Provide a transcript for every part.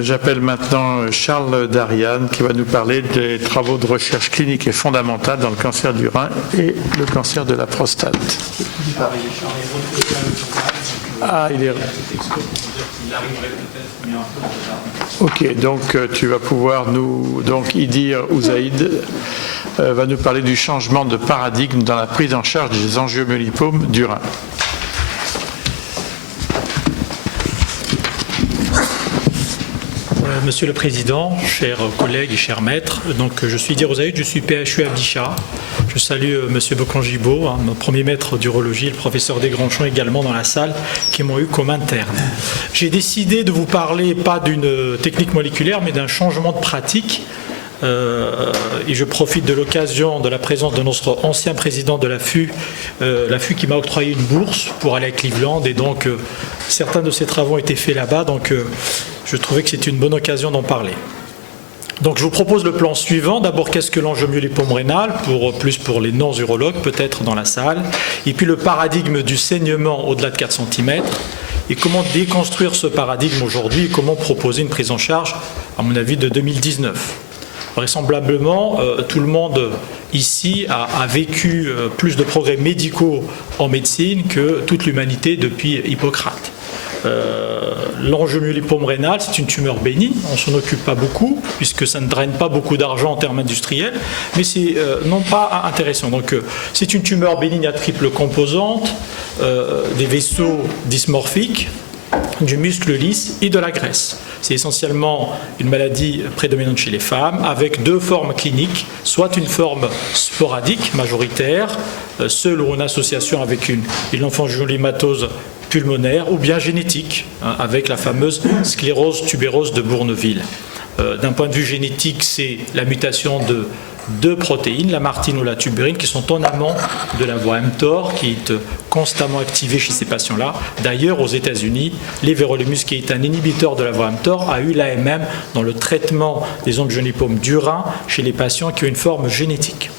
J'appelle maintenant Charles Darian qui va nous parler des travaux de recherche clinique et fondamentale dans le cancer du rein et le cancer de la prostate. Ah, il est... Ok, donc tu vas pouvoir nous... Donc Idir Ouzaïd va nous parler du changement de paradigme dans la prise en charge des angiomyolipomes du rein. Monsieur le Président, chers collègues et chers maîtres, donc je suis Idir Ouzaïd, je suis PHU à Bichat. Je salue Monsieur Bokanjibo, mon premier maître d'urologie, le professeur Desgranchons également dans la salle, qui m'ont eu comme interne. J'ai décidé de vous parler pas d'une technique moléculaire, mais d'un changement de pratique. Et je profite de l'occasion de la présence de notre ancien président de l'AFU, l'AFU qui m'a octroyé une bourse pour aller à Cleveland, et donc certains de ces travaux ont été faits là-bas, donc je trouvais que c'était une bonne occasion d'en parler. Donc je vous propose le plan suivant. D'abord, qu'est-ce que l'angiomyolipome rénal, plus pour les non-urologues peut-être dans la salle, et puis le paradigme du saignement au-delà de 4 cm, et comment déconstruire ce paradigme aujourd'hui, et comment proposer une prise en charge, à mon avis, de 2019. Vraisemblablement, tout le monde ici a vécu plus de progrès médicaux en médecine que toute l'humanité depuis Hippocrate. L'angiomyolipome rénal, c'est une tumeur bénigne, on ne s'en occupe pas beaucoup, puisque ça ne draine pas beaucoup d'argent en termes industriels, mais c'est non pas intéressant. Donc c'est une tumeur bénigne à triple composante, des vaisseaux dysmorphiques, du muscle lisse et de la graisse. C'est essentiellement une maladie prédominante chez les femmes, avec deux formes cliniques, soit une forme sporadique, majoritaire, seule ou en association avec une lymphangiolimatose pulmonaire, ou bien génétique, avec la fameuse sclérose tubéreuse de Bourneville. D'un point de vue génétique, c'est la mutation de deux protéines, la martine ou la tubérine, qui sont en amont de la voie mTOR, qui est constamment activée chez ces patients-là. D'ailleurs, aux États-Unis, l'éverolimus, qui est un inhibiteur de la voie mTOR, a eu l'AMM dans le traitement des angiomyolipomes du rein chez les patients qui ont une forme génétique.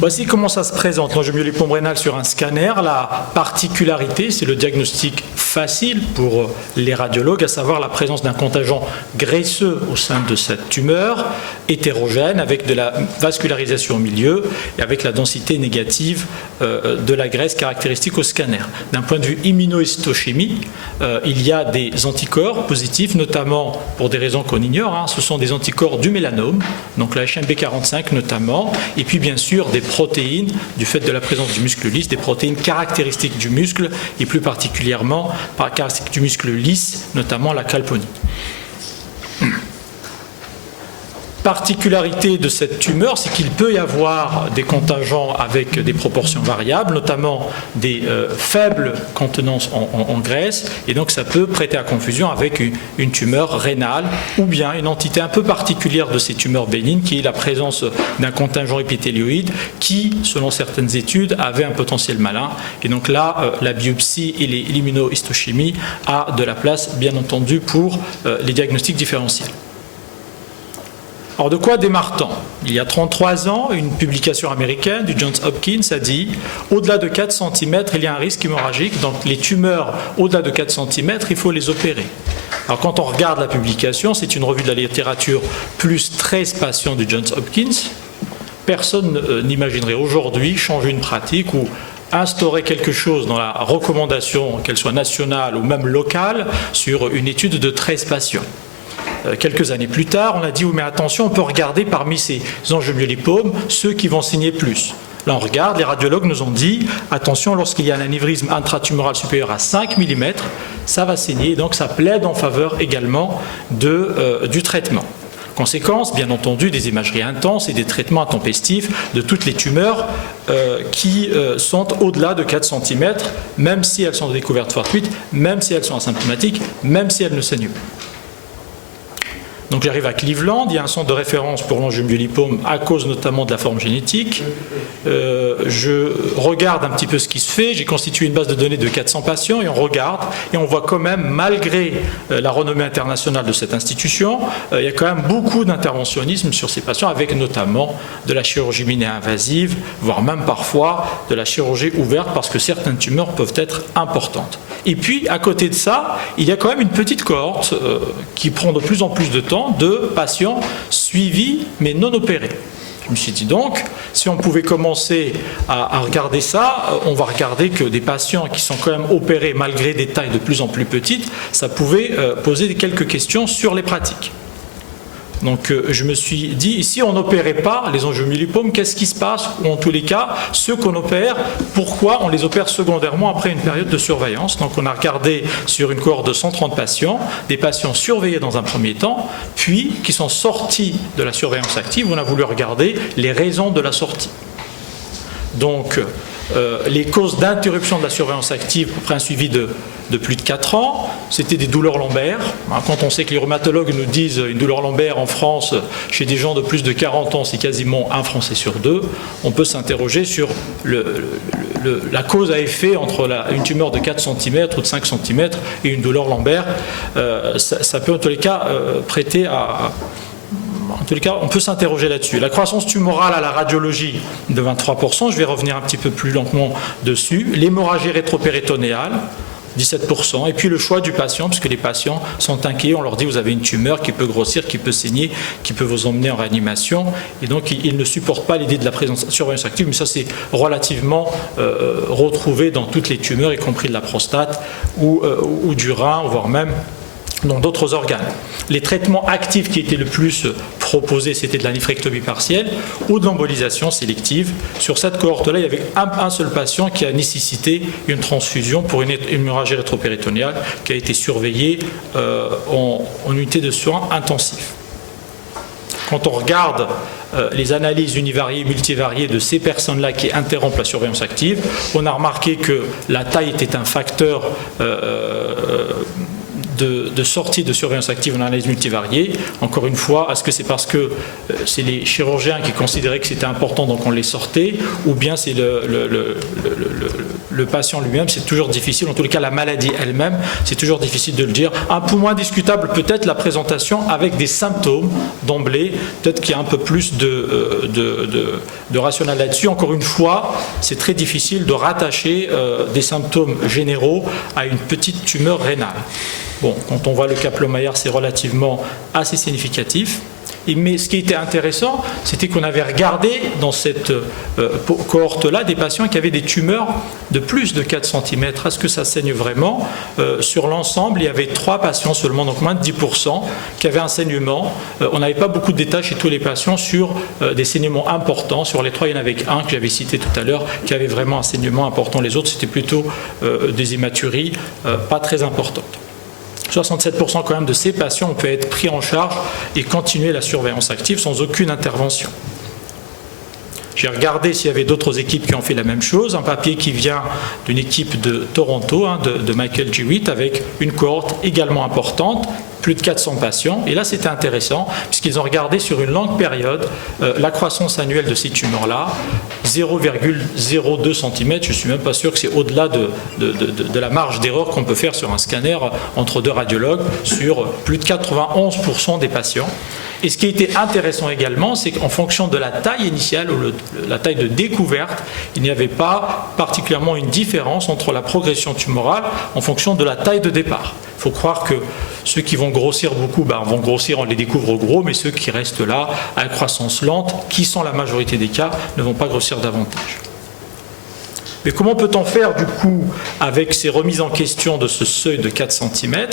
Voici comment ça se présente, l'angiomyolipome rénal sur un scanner. La particularité, c'est le diagnostic facile pour les radiologues, à savoir la présence d'un contingent graisseux au sein de cette tumeur, hétérogène, avec de la vascularisation au milieu et avec la densité négative de la graisse caractéristique au scanner. D'un point de vue immunohistochimie, il y a des anticorps positifs, notamment pour des raisons qu'on ignore, ce sont des anticorps du mélanome, donc la HMB45 notamment, et puis bien sûr des protéines, du fait de la présence du muscle lisse, des protéines caractéristiques du muscle, et plus particulièrement caractéristiques du muscle lisse, notamment la calponine. Particularité de cette tumeur, c'est qu'il peut y avoir des contingents avec des proportions variables, notamment des faibles contenances en graisse, et donc ça peut prêter à confusion avec une tumeur rénale, ou bien une entité un peu particulière de ces tumeurs bénignes, qui est la présence d'un contingent épithélioïde qui, selon certaines études, avait un potentiel malin. Et donc là, la biopsie et l'immunohistochimie a de la place, bien entendu, pour les diagnostics différentiels. Alors de quoi démarre-t-on ? Il y a 33 ans, une publication américaine du Johns Hopkins a dit « Au-delà de 4 cm, il y a un risque hémorragique, donc les tumeurs au-delà de 4 cm, il faut les opérer. » Alors quand on regarde la publication, c'est une revue de la littérature plus 13 patients du Johns Hopkins. Personne n'imaginerait aujourd'hui changer une pratique ou instaurer quelque chose dans la recommandation, qu'elle soit nationale ou même locale, sur une étude de 13 patients. Quelques années plus tard, on a dit « Oui, mais attention, on peut regarder parmi ces angiomyolipomes ceux qui vont saigner plus. » Là, on regarde, les radiologues nous ont dit « Attention, lorsqu'il y a un anévrisme intratumoral supérieur à 5 mm, ça va saigner. » Donc, ça plaide en faveur également du traitement. Conséquence, bien entendu, des imageries intenses et des traitements intempestifs de toutes les tumeurs qui sont au-delà de 4 cm, même si elles sont de découverte fortuite, même si elles sont asymptomatiques, même si elles ne saignent pas. Donc j'arrive à Cleveland, il y a un centre de référence pour l'angiomyolipome à cause notamment de la forme génétique. Je regarde un petit peu ce qui se fait, j'ai constitué une base de données de 400 patients et on regarde et on voit quand même, malgré la renommée internationale de cette institution, il y a quand même beaucoup d'interventionnisme sur ces patients, avec notamment de la chirurgie minéo-invasive, voire même parfois de la chirurgie ouverte, parce que certaines tumeurs peuvent être importantes. Et puis, à côté de ça, il y a quand même une petite cohorte qui prend de plus en plus de temps de patients suivis mais non opérés. Je me suis dit donc, si on pouvait commencer à regarder ça, on va regarder que des patients qui sont quand même opérés malgré des tailles de plus en plus petites, ça pouvait poser quelques questions sur les pratiques. Donc je me suis dit, si on n'opérait pas les angiomyolipomes, qu'est-ce qui se passe? Ou en tous les cas, ceux qu'on opère, pourquoi on les opère secondairement après une période de surveillance? Donc on a regardé sur une cohorte de 130 patients, des patients surveillés dans un premier temps, puis qui sont sortis de la surveillance active. On a voulu regarder les raisons de la sortie. Donc les causes d'interruption de la surveillance active après un suivi de plus de 4 ans, c'était des douleurs lombaires. Quand on sait que les rhumatologues nous disent une douleur lombaire en France, chez des gens de plus de 40 ans, c'est quasiment un Français sur 2, on peut s'interroger sur la cause à effet entre une tumeur de 4 cm ou de 5 cm et une douleur lombaire. Ça peut en tous les cas prêter à... En tous les cas, on peut s'interroger là-dessus. La croissance tumorale à la radiologie de 23%, je vais revenir un petit peu plus lentement dessus. L'hémorragie rétropéritonéale, 17%. Et puis le choix du patient, puisque les patients sont inquiets, on leur dit vous avez une tumeur qui peut grossir, qui peut saigner, qui peut vous emmener en réanimation. Et donc ils ne supportent pas l'idée de la surveillance active, mais ça c'est relativement retrouvé dans toutes les tumeurs, y compris de la prostate ou du rein, voire même dans d'autres organes. Les traitements actifs qui étaient le plus proposés, c'était de la néphrectomie partielle ou de l'embolisation sélective. Sur cette cohorte-là, il y avait un seul patient qui a nécessité une transfusion pour une hémorragie rétropéritonéale qui a été surveillée en unité de soins intensifs. Quand on regarde les analyses univariées et multivariées de ces personnes-là qui interrompent la surveillance active, on a remarqué que la taille était un facteur de sortie de surveillance active en analyse multivariée. Encore une fois, est-ce que c'est parce que c'est les chirurgiens qui considéraient que c'était important donc on les sortait, ou bien c'est le patient lui-même? C'est toujours difficile, en tous les cas la maladie elle-même, c'est toujours difficile de le dire. Un peu moins discutable peut-être la présentation avec des symptômes d'emblée, peut-être qu'il y a un peu plus de rationnel là-dessus. Encore une fois, c'est très difficile de rattacher des symptômes généraux à une petite tumeur rénale. Bon, quand on voit le Kaplan-Meier, c'est relativement assez significatif. Mais ce qui était intéressant, c'était qu'on avait regardé dans cette cohorte-là des patients qui avaient des tumeurs de plus de 4 cm. Est-ce que ça saigne vraiment? Sur l'ensemble, il y avait 3 patients seulement, donc moins de 10%, qui avaient un saignement. On n'avait pas beaucoup de détails chez tous les patients sur des saignements importants. Sur les 3, il y en avait un que j'avais cité tout à l'heure, qui avait vraiment un saignement important. Les autres, c'était plutôt des hématuries pas très importantes. 67% quand même de ces patients ont pu être pris en charge et continuer la surveillance active sans aucune intervention. J'ai regardé s'il y avait d'autres équipes qui ont fait la même chose. Un papier qui vient d'une équipe de Toronto, de Michael Jewitt, avec une cohorte également importante, plus de 400 patients. Et là, c'était intéressant, puisqu'ils ont regardé sur une longue période la croissance annuelle de ces tumeurs-là, 0,02 cm. Je ne suis même pas sûr que c'est au-delà de la marge d'erreur qu'on peut faire sur un scanner entre 2 radiologues, sur plus de 91% des patients. Et ce qui était intéressant également, c'est qu'en fonction de la taille initiale ou la taille de découverte, il n'y avait pas particulièrement une différence entre la progression tumorale en fonction de la taille de départ. Il faut croire que ceux qui vont grossir beaucoup vont grossir, on les découvre gros, mais ceux qui restent là à croissance lente, qui sont la majorité des cas, ne vont pas grossir davantage. Mais comment peut-on faire du coup avec ces remises en question de ce seuil de 4 cm ?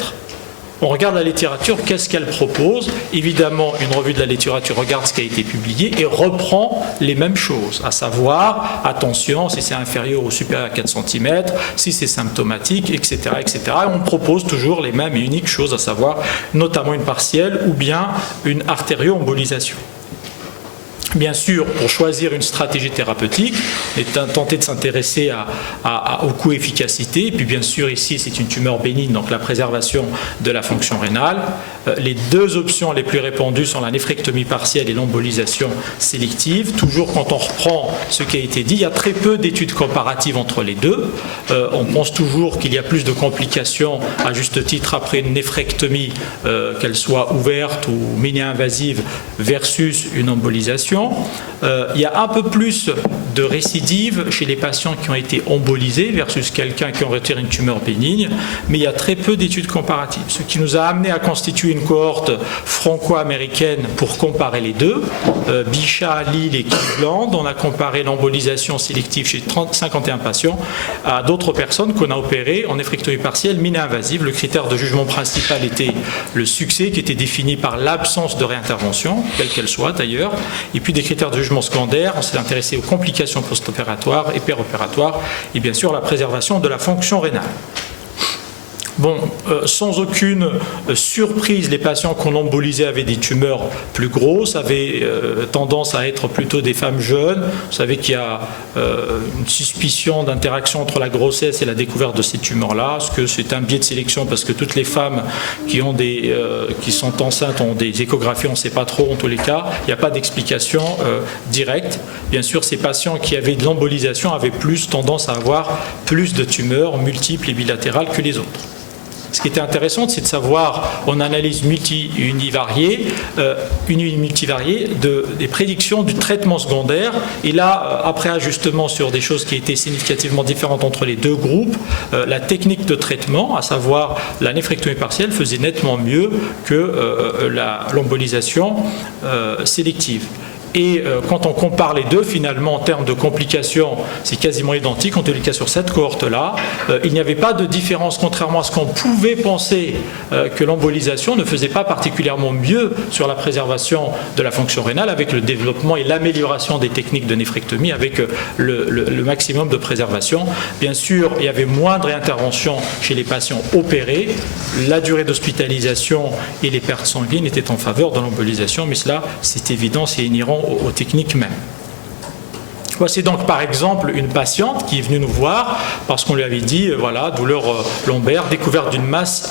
On regarde la littérature, qu'est-ce qu'elle propose? Évidemment, une revue de la littérature regarde ce qui a été publié et reprend les mêmes choses, à savoir, attention, si c'est inférieur ou supérieur à 4 cm, si c'est symptomatique, etc., etc. Et on propose toujours les mêmes et uniques choses, à savoir notamment une partielle ou bien une artério-embolisation. Bien sûr, pour choisir une stratégie thérapeutique, on est tenté de s'intéresser au coût-efficacité. Et puis bien sûr, ici, c'est une tumeur bénigne, donc la préservation de la fonction rénale. Les deux options les plus répandues sont la néphrectomie partielle et l'embolisation sélective. Toujours quand on reprend ce qui a été dit, il y a très peu d'études comparatives entre les deux. On pense toujours qu'il y a plus de complications, à juste titre, après une néphrectomie, qu'elle soit ouverte ou mini-invasive, versus une embolisation. Il y a un peu plus de récidives chez les patients qui ont été embolisés versus quelqu'un qui aurait retiré une tumeur bénigne, mais il y a très peu d'études comparatives. Ce qui nous a amené à constituer une cohorte franco-américaine pour comparer les deux. Bichat, Lille et Cleveland, on a comparé l'embolisation sélective chez 51 patients à d'autres personnes qu'on a opérées en néphrectomie partielle mini-invasive. Le critère de jugement principal était le succès, qui était défini par l'absence de réintervention, quelle qu'elle soit d'ailleurs, et puis des critères de jugement secondaire. On s'est intéressé aux complications post-opératoires et péropératoires, et bien sûr la préservation de la fonction rénale. Bon, sans aucune surprise, les patients qu'on embolisait avaient des tumeurs plus grosses, avaient tendance à être plutôt des femmes jeunes. Vous savez qu'il y a une suspicion d'interaction entre la grossesse et la découverte de ces tumeurs-là. Est-ce que c'est un biais de sélection parce que toutes les femmes qui sont enceintes ont des échographies, on ne sait pas trop en tous les cas. Il n'y a pas d'explication directe. Bien sûr, ces patients qui avaient de l'embolisation avaient plus tendance à avoir plus de tumeurs multiples et bilatérales que les autres. Ce qui était intéressant, c'est de savoir, en analyse multivariée, des prédictions du traitement secondaire. Et là, après ajustement sur des choses qui étaient significativement différentes entre les deux groupes, la technique de traitement, à savoir la néphrectomie partielle, faisait nettement mieux que l'embolisation sélective. Et quand on compare les deux, finalement, en termes de complications, c'est quasiment identique. En tous les cas, sur cette cohorte-là, il n'y avait pas de différence, contrairement à ce qu'on pouvait penser, que l'embolisation ne faisait pas particulièrement mieux sur la préservation de la fonction rénale, avec le développement et l'amélioration des techniques de néphrectomie, avec le maximum de préservation. Bien sûr, il y avait moins de réintervention chez les patients opérés. La durée d'hospitalisation et les pertes sanguines étaient en faveur de l'embolisation, mais cela, c'est évident, c'est inhérent aux techniques mêmes. Voici donc par exemple une patiente qui est venue nous voir parce qu'on lui avait dit, voilà, douleur lombaire, découverte d'une masse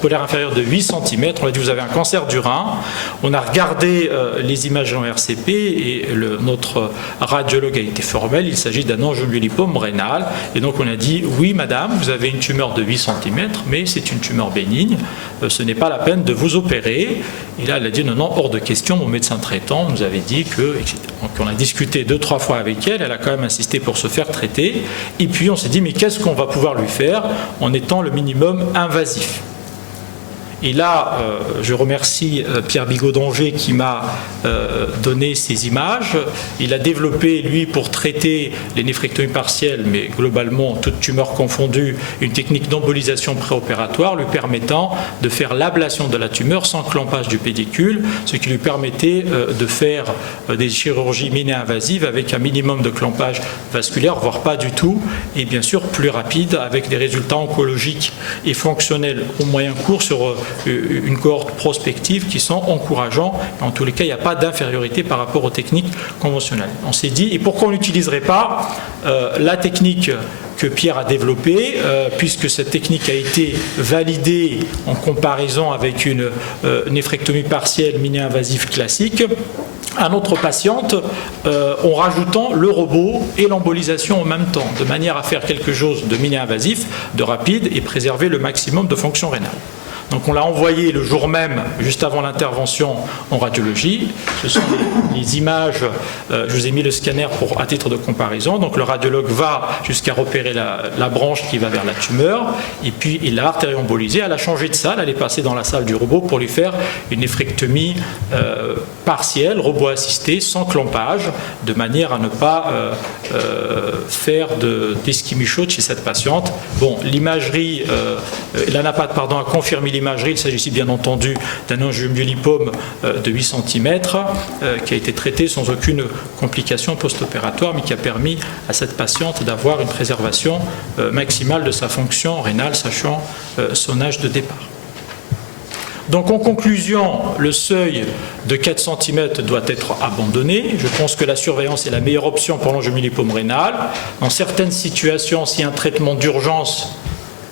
polaire inférieure de 8 cm. On lui a dit, vous avez un cancer du rein. On a regardé les images en RCP et notre radiologue a été formel. Il s'agit d'un angiomyolipome rénal. Et donc on a dit, oui madame, vous avez une tumeur de 8 cm, mais c'est une tumeur bénigne. Ce n'est pas la peine de vous opérer. Et là, elle a dit, non, hors de question. Mon médecin traitant nous avait dit que, etc. Donc on a discuté 2-3 fois avec elle a quand même insisté pour se faire traiter. Et puis on s'est dit, mais qu'est-ce qu'on va pouvoir lui faire en étant le minimum invasif? Et là, je remercie Pierre Bigot d'Angers qui m'a donné ces images. Il a développé, lui, pour traiter les néphrectomies partielles, mais globalement, toutes tumeurs confondues, une technique d'embolisation préopératoire lui permettant de faire l'ablation de la tumeur sans clampage du pédicule, ce qui lui permettait de faire des chirurgies mini-invasives avec un minimum de clampage vasculaire, voire pas du tout, et bien sûr plus rapide, avec des résultats oncologiques et fonctionnels au moyen cours sur une cohorte prospective qui sont encourageants. En tous les cas, il n'y a pas d'infériorité par rapport aux techniques conventionnelles. On s'est dit, et pourquoi on n'utiliserait pas la technique que Pierre a développée, puisque cette technique a été validée en comparaison avec une néphrectomie partielle mini-invasive classique, à notre patiente en rajoutant le robot et l'embolisation en même temps, de manière à faire quelque chose de mini-invasif, de rapide et préserver le maximum de fonction rénale. Donc on l'a envoyé le jour même, juste avant l'intervention, en radiologie. Ce sont les images, je vous ai mis le scanner à titre de comparaison. Donc le radiologue va jusqu'à repérer la branche qui va vers la tumeur, et puis il l'a artério-embolisée. Elle a changé de salle, elle est passée dans la salle du robot pour lui faire une néphrectomie partielle, robot assisté, sans clampage, de manière à ne pas faire d'ischémie chaude chez cette patiente. Bon, l'imagerie, l'anapathe, a confirmé l'imagerie. Il s'agit ici bien entendu d'un angiomyolipome de 8 cm qui a été traité sans aucune complication post-opératoire, mais qui a permis à cette patiente d'avoir une préservation maximale de sa fonction rénale, sachant son âge de départ. Donc en conclusion, le seuil de 4 cm doit être abandonné. Je pense que la surveillance est la meilleure option pour l'angiomyolipome rénal. Dans certaines situations, s'il y a un traitement d'urgence,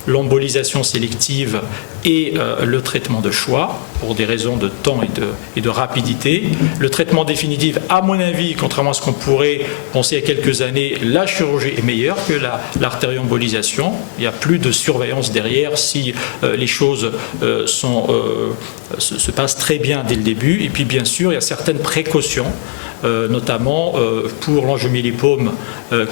l'embolisation sélective et le traitement de choix, pour des raisons de temps et de rapidité. Le traitement définitif, à mon avis, contrairement à ce qu'on pourrait penser il y a quelques années, la chirurgie est meilleure que l'artérioembolisation. Il n'y a plus de surveillance derrière si les choses se passent très bien dès le début. Et puis, bien sûr, il y a certaines précautions, notamment pour l'angiomyolipome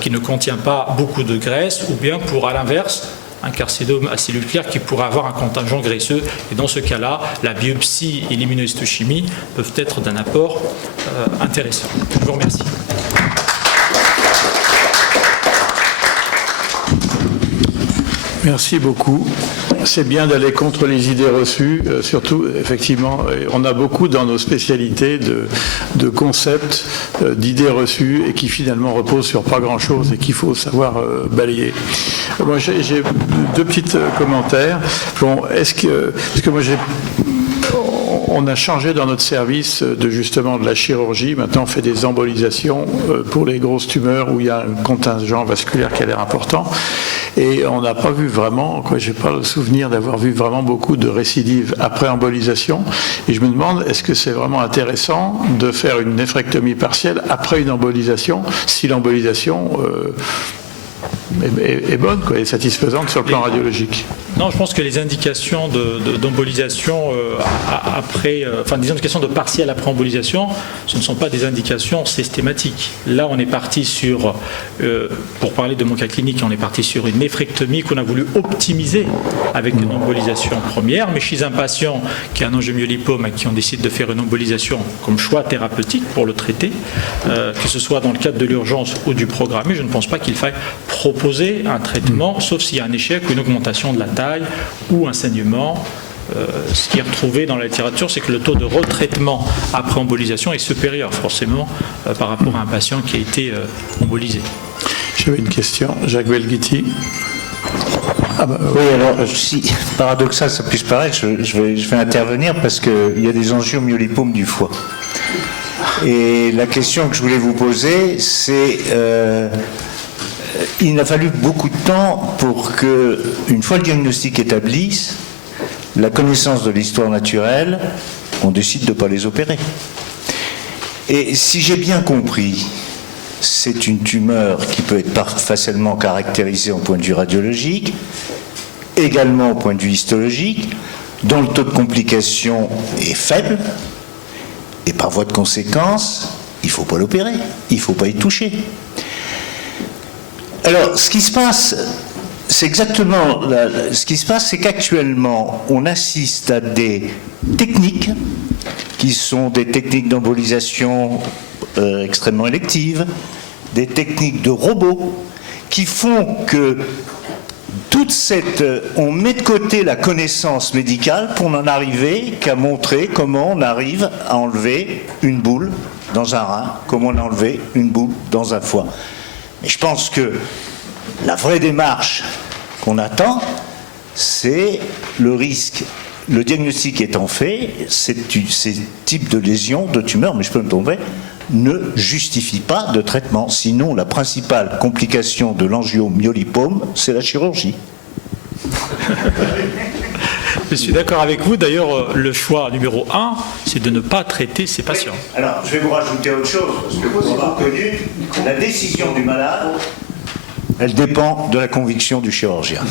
qui ne contient pas beaucoup de graisse, ou bien pour, à l'inverse, un carcinome à cellules claires qui pourrait avoir un contingent graisseux. Et dans ce cas-là, la biopsie et l'immunohistochimie peuvent être d'un apport intéressant. Je vous remercie. Merci beaucoup. C'est bien d'aller contre les idées reçues, surtout, effectivement, on a beaucoup dans nos spécialités de concepts, d'idées reçues et qui finalement reposent sur pas grand-chose et qu'il faut savoir balayer. Moi, j'ai deux petits commentaires. Bon, parce que moi, on a changé dans notre service justement de la chirurgie. Maintenant, on fait des embolisations pour les grosses tumeurs où il y a un contingent vasculaire qui a l'air important. Et on n'a pas vu vraiment, j'ai pas le souvenir d'avoir vu vraiment beaucoup de récidives après embolisation. Et je me demande, est-ce que c'est vraiment intéressant de faire une néphrectomie partielle après une embolisation, si l'embolisation est bonne, est satisfaisante sur le plan radiologique? Non, je pense que les indications d'embolisation après, des indications de partiel après embolisation, ce ne sont pas des indications systématiques. Là, on est parti sur, pour parler de mon cas clinique, on est parti sur une néphrectomie qu'on a voulu optimiser avec une embolisation première, mais chez un patient qui a un angiomyolipome et qui on décide de faire une embolisation comme choix thérapeutique pour le traiter, que ce soit dans le cadre de l'urgence ou du programmé, je ne pense pas qu'il faille proposer un traitement, sauf s'il y a un échec ou une augmentation de la taille ou un saignement. Ce qui est retrouvé dans la littérature, c'est que le taux de retraitement après embolisation est supérieur forcément par rapport à un patient qui a été embolisé. J'avais une question, Jacques Belghitti. Oui, alors, si paradoxal ça puisse paraître, je vais intervenir parce qu'il y a des angiomyolipomes du foie. Et la question que je voulais vous poser, c'est il a fallu beaucoup de temps pour que, une fois le diagnostic établi, la connaissance de l'histoire naturelle, on décide de ne pas les opérer. Et si j'ai bien compris, c'est une tumeur qui peut être facilement caractérisée au point de vue radiologique, également au point de vue histologique, dont le taux de complication est faible, et par voie de conséquence, il ne faut pas l'opérer, il ne faut pas y toucher. Alors, ce qui se passe, c'est exactement ce qui se passe, c'est qu'actuellement, on assiste à des techniques qui sont des techniques d'embolisation extrêmement électives, des techniques de robots, qui font que on met de côté la connaissance médicale pour n'en arriver qu'à montrer comment on arrive à enlever une boule dans un rein, comment on a enlevé une boule dans un foie. Mais je pense que la vraie démarche qu'on attend, c'est le risque. Le diagnostic étant fait, ces types de lésions, de tumeurs, mais je peux me tromper, ne justifient pas de traitement. Sinon, la principale complication de l'angiomyolipome, c'est la chirurgie. Je suis d'accord avec vous. D'ailleurs, le choix numéro 1, c'est de ne pas traiter ces patients. Alors, je vais vous rajouter autre chose, parce que vous avez reconnu, la décision du malade, elle dépend de la conviction du chirurgien.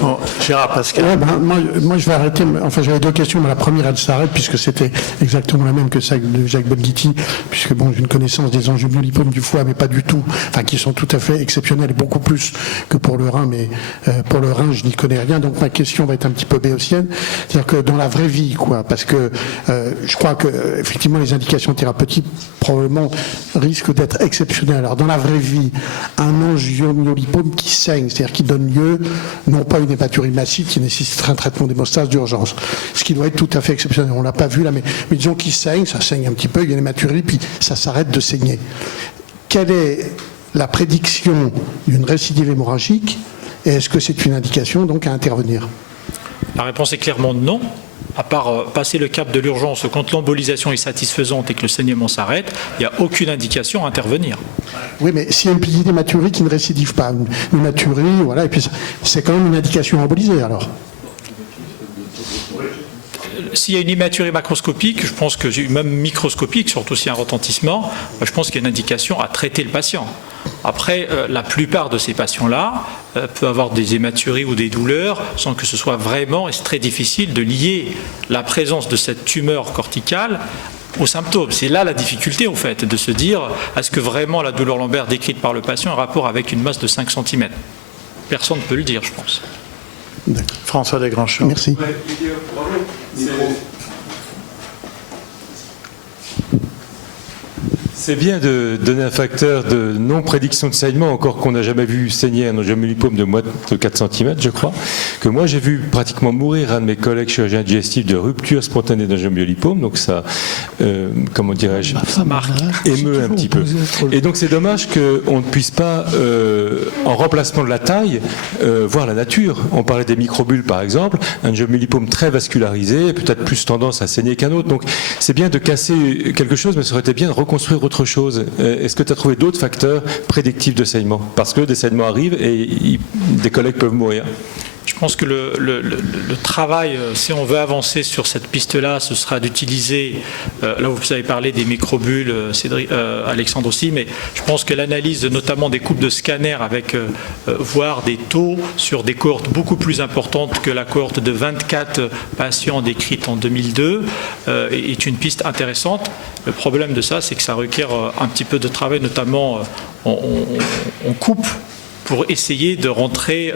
Bon, Gérard Pascal. Ouais, moi, je vais arrêter. Enfin, j'avais deux questions, mais la première, elle s'arrête, puisque c'était exactement la même que celle de Jacques Belghitti, puisque bon, j'ai une connaissance des angiomyolipomes du foie, mais pas du tout, enfin, qui sont tout à fait exceptionnels, beaucoup plus que pour le rein, mais pour le rein, je n'y connais rien. Donc, ma question va être un petit peu béotienne. C'est-à-dire que dans la vraie vie, parce que je crois que, effectivement, les indications thérapeutiques, probablement, risquent d'être exceptionnelles. Alors, dans la vraie vie, un angiomyolipome qui saigne, c'est-à-dire qui donne lieu, non pas une hématurie massive qui nécessiterait un traitement d'hémostase d'urgence. Ce qui doit être tout à fait exceptionnel. On ne l'a pas vu là, mais disons qu'il saigne, ça saigne un petit peu, il y a une hématurie, puis ça s'arrête de saigner. Quelle est la prédiction d'une récidive hémorragique et est-ce que c'est une indication donc à intervenir? La réponse est clairement non. À part passer le cap de l'urgence quand l'embolisation est satisfaisante et que le saignement s'arrête, il n'y a aucune indication à intervenir. Oui, mais s'il y a une petite hématurie qui ne récidive pas, une hématurie, voilà, et puis c'est quand même une indication à emboliser alors. S'il y a une hématurie macroscopique, je pense que même microscopique, surtout s'il y a un retentissement, je pense qu'il y a une indication à traiter le patient. Après, la plupart de ces patients-là peuvent avoir des hématuries ou des douleurs sans que ce soit vraiment, et c'est très difficile de lier la présence de cette tumeur corticale aux symptômes. C'est là la difficulté, en fait, de se dire, est-ce que vraiment la douleur lombaire décrite par le patient a un rapport avec une masse de 5 cm? Personne ne peut le dire, je pense. François Desgrands-Champs. Merci. C'est bien de donner un facteur de non-prédiction de saignement, encore qu'on n'a jamais vu saigner un angiomyolipome de moins de 4 cm, je crois, que moi j'ai vu pratiquement mourir un de mes collègues chirurgiens digestifs de rupture spontanée d'angiomyolipome, donc ça, comment dirais-je, émeut un petit peu. Et donc c'est dommage qu'on ne puisse pas, en remplacement de la taille, voir la nature. On parlait des microbules par exemple, un angiomyolipome très vascularisé, peut-être plus tendance à saigner qu'un autre, donc c'est bien de casser quelque chose, mais ça aurait été bien de reconstruire autre chose. Est-ce que tu as trouvé d'autres facteurs prédictifs de saignement? Parce que des saignements arrivent et des collègues peuvent mourir. Je pense que le travail, si on veut avancer sur cette piste-là, ce sera d'utiliser, là vous avez parlé des microbules, Alexandre aussi, mais je pense que l'analyse notamment des coupes de scanner avec voir des taux sur des cohortes beaucoup plus importantes que la cohorte de 24 patients décrite en 2002 est une piste intéressante. Le problème de ça, c'est que ça requiert un petit peu de travail, notamment on coupe pour essayer de rentrer,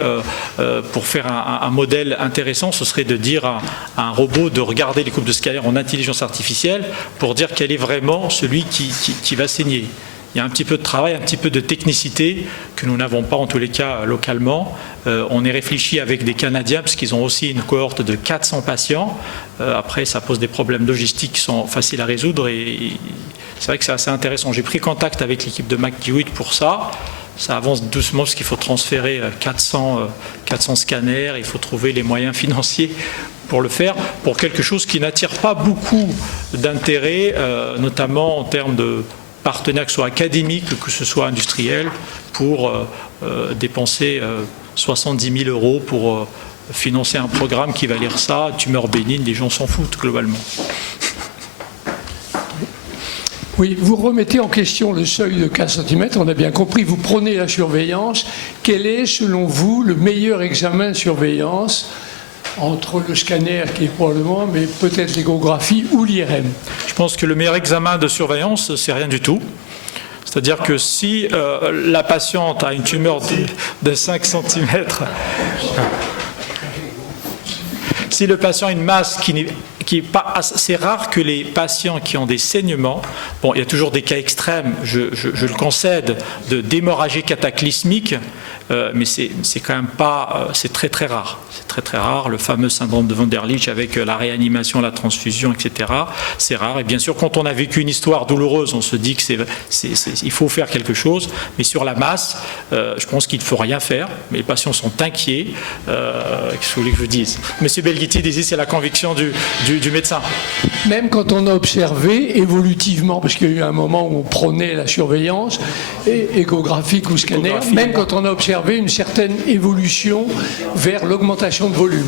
pour faire un modèle intéressant, ce serait de dire à un robot de regarder les coupes de scanner en intelligence artificielle pour dire quel est vraiment celui qui va saigner. Il y a un petit peu de travail, un petit peu de technicité que nous n'avons pas en tous les cas localement. On est réfléchi avec des Canadiens parce qu'ils ont aussi une cohorte de 400 patients. Après, ça pose des problèmes logistiques qui sont faciles à résoudre et c'est vrai que c'est assez intéressant. J'ai pris contact avec l'équipe de McDewitt pour ça. Ça avance doucement parce qu'il faut transférer 400 scanners, il faut trouver les moyens financiers pour le faire, pour quelque chose qui n'attire pas beaucoup d'intérêt, notamment en termes de partenaires, que ce soit académiques, que ce soit industriels, pour dépenser 70 000 € pour financer un programme qui va lire ça, tumeur bénigne, les gens s'en foutent globalement. Oui, vous remettez en question le seuil de 4 cm, on a bien compris, vous prenez la surveillance. Quel est, selon vous, le meilleur examen de surveillance entre le scanner, qui est probablement, mais peut-être l'échographie ou l'IRM? Je pense que le meilleur examen de surveillance, c'est rien du tout. C'est-à-dire que si la patiente a une tumeur de 5 cm, si le patient a une masse qui est pas assez rare que les patients qui ont des saignements, bon, il y a toujours des cas extrêmes, je le concède, d'hémorragie cataclysmique, mais c'est quand même pas, c'est très très rare. C'est très très rare, le fameux syndrome de Van der Leech avec la réanimation, la transfusion, etc. C'est rare. Et bien sûr, quand on a vécu une histoire douloureuse, on se dit que il faut faire quelque chose. Mais sur la masse, je pense qu'il ne faut rien faire. Mais les patients sont inquiets. Qu'est-ce que vous voulez que je vous dise? Monsieur Belghiti disait c'est la conviction du médecin. Même quand on a observé évolutivement, parce qu'il y a eu un moment où on prenait la surveillance, échographique ou scanner, même quand on a observé une certaine évolution vers l'augmentation de volume.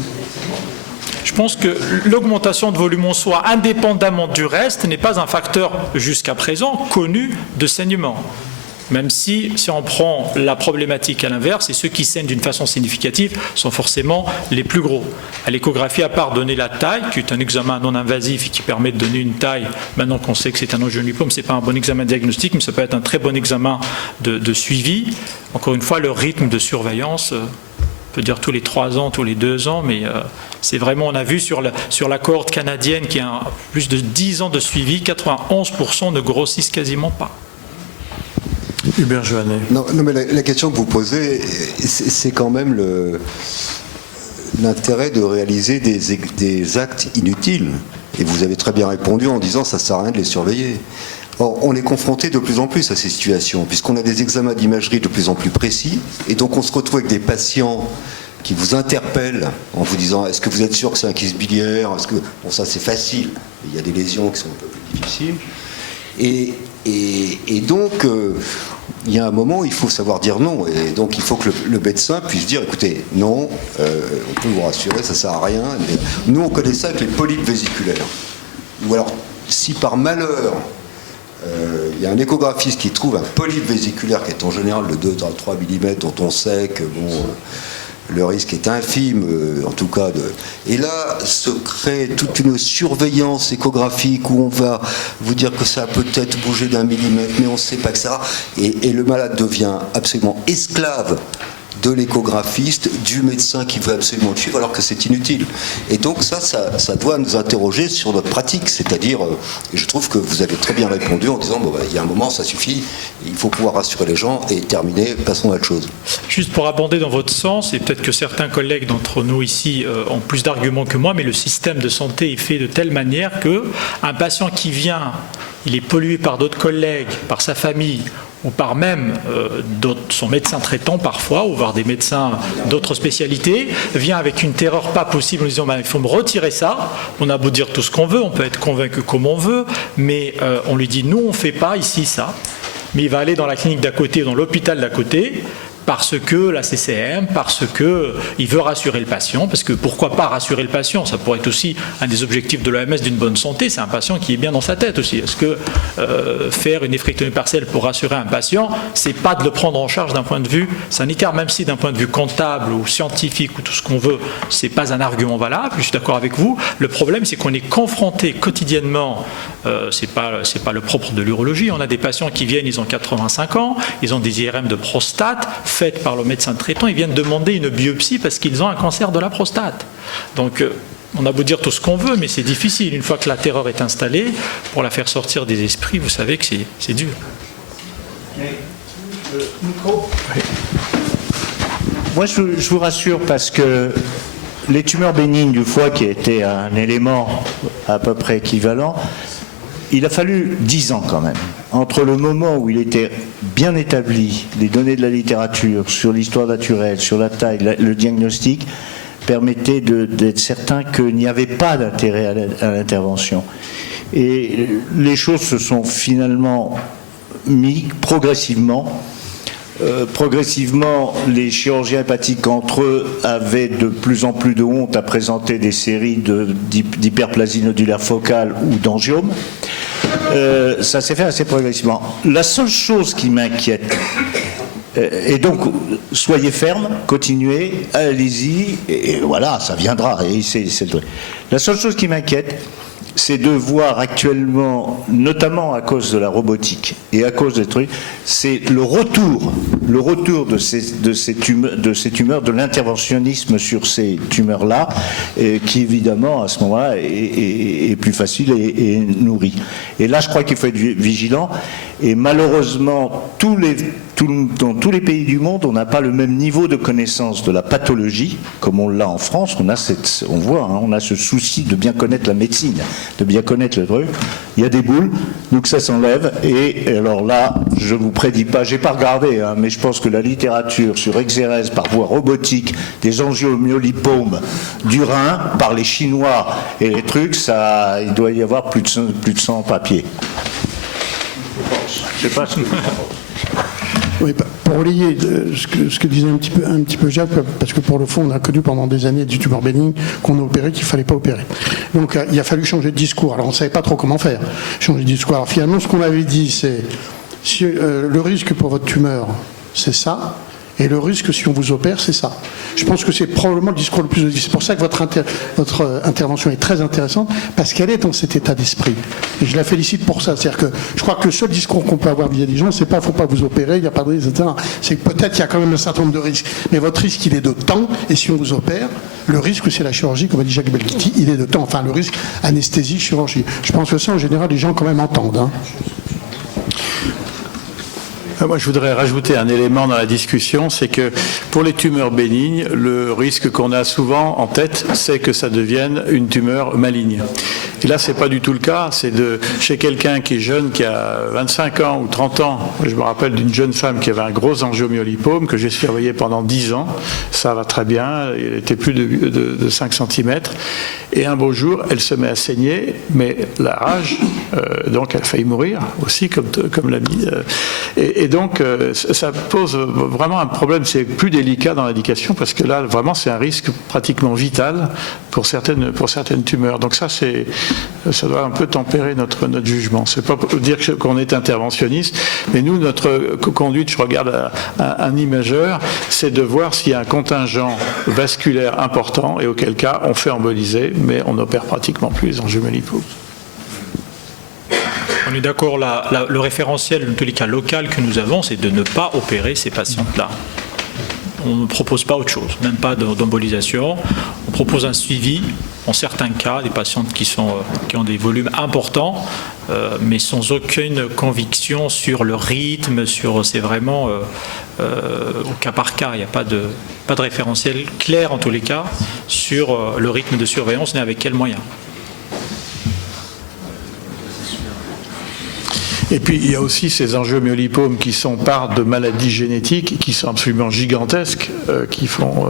Je pense que l'augmentation de volume en soi, indépendamment du reste, n'est pas un facteur jusqu'à présent connu de saignement. Même si on prend la problématique à l'inverse, et ceux qui saignent d'une façon significative sont forcément les plus gros. À l'échographie, à part donner la taille, qui est un examen non invasif et qui permet de donner une taille, maintenant qu'on sait que c'est un angiomyolipome, ce n'est pas un bon examen diagnostique, mais ça peut être un très bon examen de suivi. Encore une fois, le rythme de surveillance, on peut dire tous les 3 ans, tous les 2 ans, mais c'est vraiment, on a vu sur la cohorte canadienne qui a plus de 10 ans de suivi, 91% ne grossissent quasiment pas. Hubert Joannet. Non, mais la question que vous posez, c'est quand même l'intérêt de réaliser des actes inutiles. Et vous avez très bien répondu en disant ça ne sert à rien de les surveiller. Or, on est confronté de plus en plus à ces situations, puisqu'on a des examens d'imagerie de plus en plus précis, et donc on se retrouve avec des patients qui vous interpelle en vous disant est-ce que vous êtes sûr que c'est un kyste biliaire, est-ce que bon, ça c'est facile, mais il y a des lésions qui sont un peu plus difficiles. Et donc il y a un moment où il faut savoir dire non, et donc il faut que le médecin puisse dire écoutez, non, on peut vous rassurer, ça sert à rien. Nous on connaît ça avec les polypes vésiculaires. Ou alors si par malheur il y a un échographiste qui trouve un polype vésiculaire qui est en général de 2 à 3 mm, dont on sait que bon, le risque est infime, en tout cas. Et là se crée toute une surveillance échographique où on va vous dire que ça a peut-être bougé d'1 millimètre, mais on ne sait pas que ça. Et le malade devient absolument esclave de l'échographiste, du médecin qui veut absolument le suivre, alors que c'est inutile. Et donc ça doit nous interroger sur notre pratique, c'est-à-dire, je trouve que vous avez très bien répondu en disant, bon, il y a un moment, ça suffit, il faut pouvoir rassurer les gens et terminer, passons à autre chose. Juste pour abonder dans votre sens, et peut-être que certains collègues d'entre nous ici ont plus d'arguments que moi, mais le système de santé est fait de telle manière qu'un patient qui vient, il est pollué par d'autres collègues, par sa famille, ou par même son médecin traitant parfois, ou voire des médecins d'autres spécialités, vient avec une terreur pas possible en disant il faut me retirer ça. On a beau dire tout ce qu'on veut, on peut être convaincu comme on veut, mais on lui dit nous on ne fait pas ici ça. Mais il va aller dans la clinique d'à côté, dans l'hôpital d'à côté, parce que la CCM, parce qu'il veut rassurer le patient, parce que pourquoi pas rassurer le patient, ça pourrait être aussi un des objectifs de l'OMS d'une bonne santé, c'est un patient qui est bien dans sa tête aussi. Est-ce que faire une néphrectomie partielle pour rassurer un patient, c'est pas de le prendre en charge d'un point de vue sanitaire, même si d'un point de vue comptable ou scientifique ou tout ce qu'on veut, c'est pas un argument valable, je suis d'accord avec vous. Le problème, c'est qu'on est confronté quotidiennement, c'est pas le propre de l'urologie, on a des patients qui viennent, ils ont 85 ans, ils ont des IRM de prostate, faites par le médecin traitant, ils viennent demander une biopsie parce qu'ils ont un cancer de la prostate. Donc, on a beau dire tout ce qu'on veut, mais c'est difficile. Une fois que la terreur est installée, pour la faire sortir des esprits, vous savez que c'est dur. Moi, je vous rassure parce que les tumeurs bénignes du foie, qui étaient un élément à peu près équivalent, il a fallu 10 ans quand même, entre le moment où il était bien établi, les données de la littérature sur l'histoire naturelle, sur la taille, le diagnostic, permettait d'être certain qu'il n'y avait pas d'intérêt à l'intervention. Et les choses se sont finalement mises progressivement. Progressivement, les chirurgiens hépatiques entre eux avaient de plus en plus de honte à présenter des séries d'hyperplasie nodulaire focale ou d'angiome. Ça s'est fait assez progressivement. La seule chose qui m'inquiète, et donc soyez ferme, continuez, allez-y, et voilà, ça viendra. Et la seule chose qui m'inquiète, c'est de voir actuellement, notamment à cause de la robotique et à cause des trucs, c'est le retour de ces tumeurs, de l'interventionnisme sur ces tumeurs-là, qui évidemment à ce moment-là est plus facile et nourri. Et là, je crois qu'il faut être vigilant. Et malheureusement, dans tous les pays du monde, on n'a pas le même niveau de connaissance de la pathologie, comme on l'a en France. On a ce souci de bien connaître la médecine, de bien connaître le truc. Il y a des boules, donc ça s'enlève. Et alors là, je vous prédis pas, j'ai pas regardé, mais je pense que la littérature sur exérèse par voie robotique des angiomyolipomes du rein par les Chinois et les trucs, ça, il doit y avoir plus de 100 papiers. Je sais pas ce que vous en pensez. Oui, pour relayer ce que disait un petit peu Jacques, parce que pour le fond, on a connu pendant des années du tumeur bénigne qu'on a opéré, qu'il ne fallait pas opérer. Donc il a fallu changer de discours. Alors on ne savait pas trop comment faire, changer de discours. Alors finalement, ce qu'on avait dit, c'est si, le risque pour votre tumeur, c'est ça, et le risque si on vous opère, c'est ça. Je pense que c'est probablement le discours le plus audible. C'est pour ça que votre intervention est très intéressante, parce qu'elle est dans cet état d'esprit. Et je la félicite pour ça. C'est-à-dire que je crois que le seul discours qu'on peut avoir vis-à-vis des gens, c'est pas « faut pas vous opérer, il n'y a pas de risque, etc. » C'est que peut-être il y a quand même un certain nombre de risques. Mais votre risque, il est de temps, et si on vous opère, le risque, c'est la chirurgie, comme a dit Jacques Belghitti, il est de temps. Enfin, le risque, anesthésie, chirurgie. Je pense que ça, en général, les gens quand même entendent. Moi, je voudrais rajouter un élément dans la discussion, c'est que pour les tumeurs bénignes, le risque qu'on a souvent en tête, c'est que ça devienne une tumeur maligne. Et là, c'est pas du tout le cas. C'est chez quelqu'un qui est jeune, qui a 25 ans ou 30 ans. Je me rappelle d'une jeune femme qui avait un gros angiomyolipome que j'ai surveillé pendant 10 ans. Ça va très bien. Il était plus de 5 cm. Et un beau jour, elle se met à saigner, mais la rage, donc elle a failli mourir aussi, comme l'a dit. Et donc, ça pose vraiment un problème. C'est plus délicat dans l'éducation parce que là, vraiment, c'est un risque pratiquement vital pour certaines tumeurs. Donc ça doit un peu tempérer notre jugement. C'est pas pour dire qu'on est interventionniste, mais nous, notre conduite, je regarde un imageur, c'est de voir s'il y a un contingent vasculaire important et auquel cas on fait emboliser, mais on n'opère pratiquement plus les angiomyolipomes. On est d'accord, le référentiel, en tous les cas local que nous avons, c'est de ne pas opérer ces patientes-là. On ne propose pas autre chose, même pas d'embolisation. On propose un suivi, en certains cas, des patientes qui ont des volumes importants, mais sans aucune conviction sur le rythme, c'est vraiment au cas par cas. Il n'y a pas de référentiel clair, en tous les cas, sur le rythme de surveillance, ni avec quels moyens. Et puis, il y a aussi ces angiomyolipomes qui sont par de maladies génétiques qui sont absolument gigantesques, qui font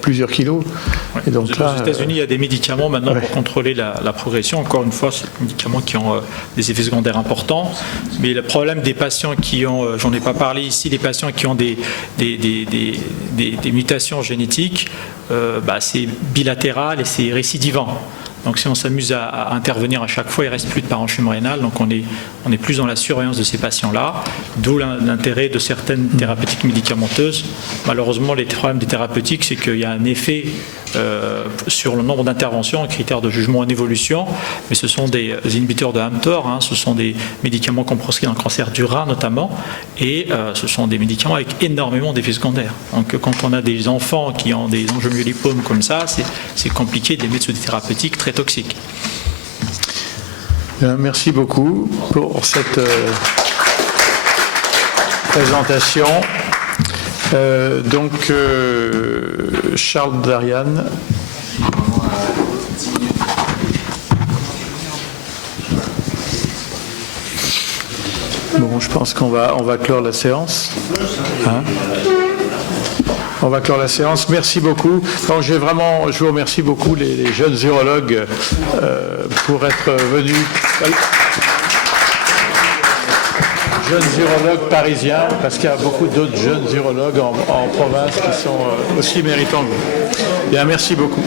plusieurs kilos. Ouais. Et donc, aux États-Unis, il y a des médicaments maintenant pour contrôler la progression. Encore une fois, c'est des médicaments qui ont des effets secondaires importants. Mais le problème des patients qui ont, j'en ai pas parlé ici, des patients qui ont des mutations génétiques, c'est bilatéral et c'est récidivant. Donc si on s'amuse à intervenir à chaque fois, il ne reste plus de parenchyme rénal, donc on est plus dans la surveillance de ces patients-là, d'où l'intérêt de certaines thérapeutiques médicamenteuses. Malheureusement, les problèmes des thérapeutiques, c'est qu'il y a un effet sur le nombre d'interventions, un critère de jugement en évolution, mais ce sont des inhibiteurs de mTOR, ce sont des médicaments qu'on proscrit dans le cancer du rein notamment, et ce sont des médicaments avec énormément d'effets secondaires. Donc quand on a des enfants qui ont des angiomyolipomes comme ça, c'est compliqué de les mettre sous des thérapeutiques très toxiques. Bien, merci beaucoup pour cette présentation. Charles Darian. Bon, je pense qu'on va clore la séance. On va clore la séance. Merci beaucoup. Donc, je vous remercie beaucoup les jeunes urologues pour être venus. Jeunes urologues parisiens, parce qu'il y a beaucoup d'autres jeunes urologues en province qui sont aussi méritants que vous. Bien, merci beaucoup.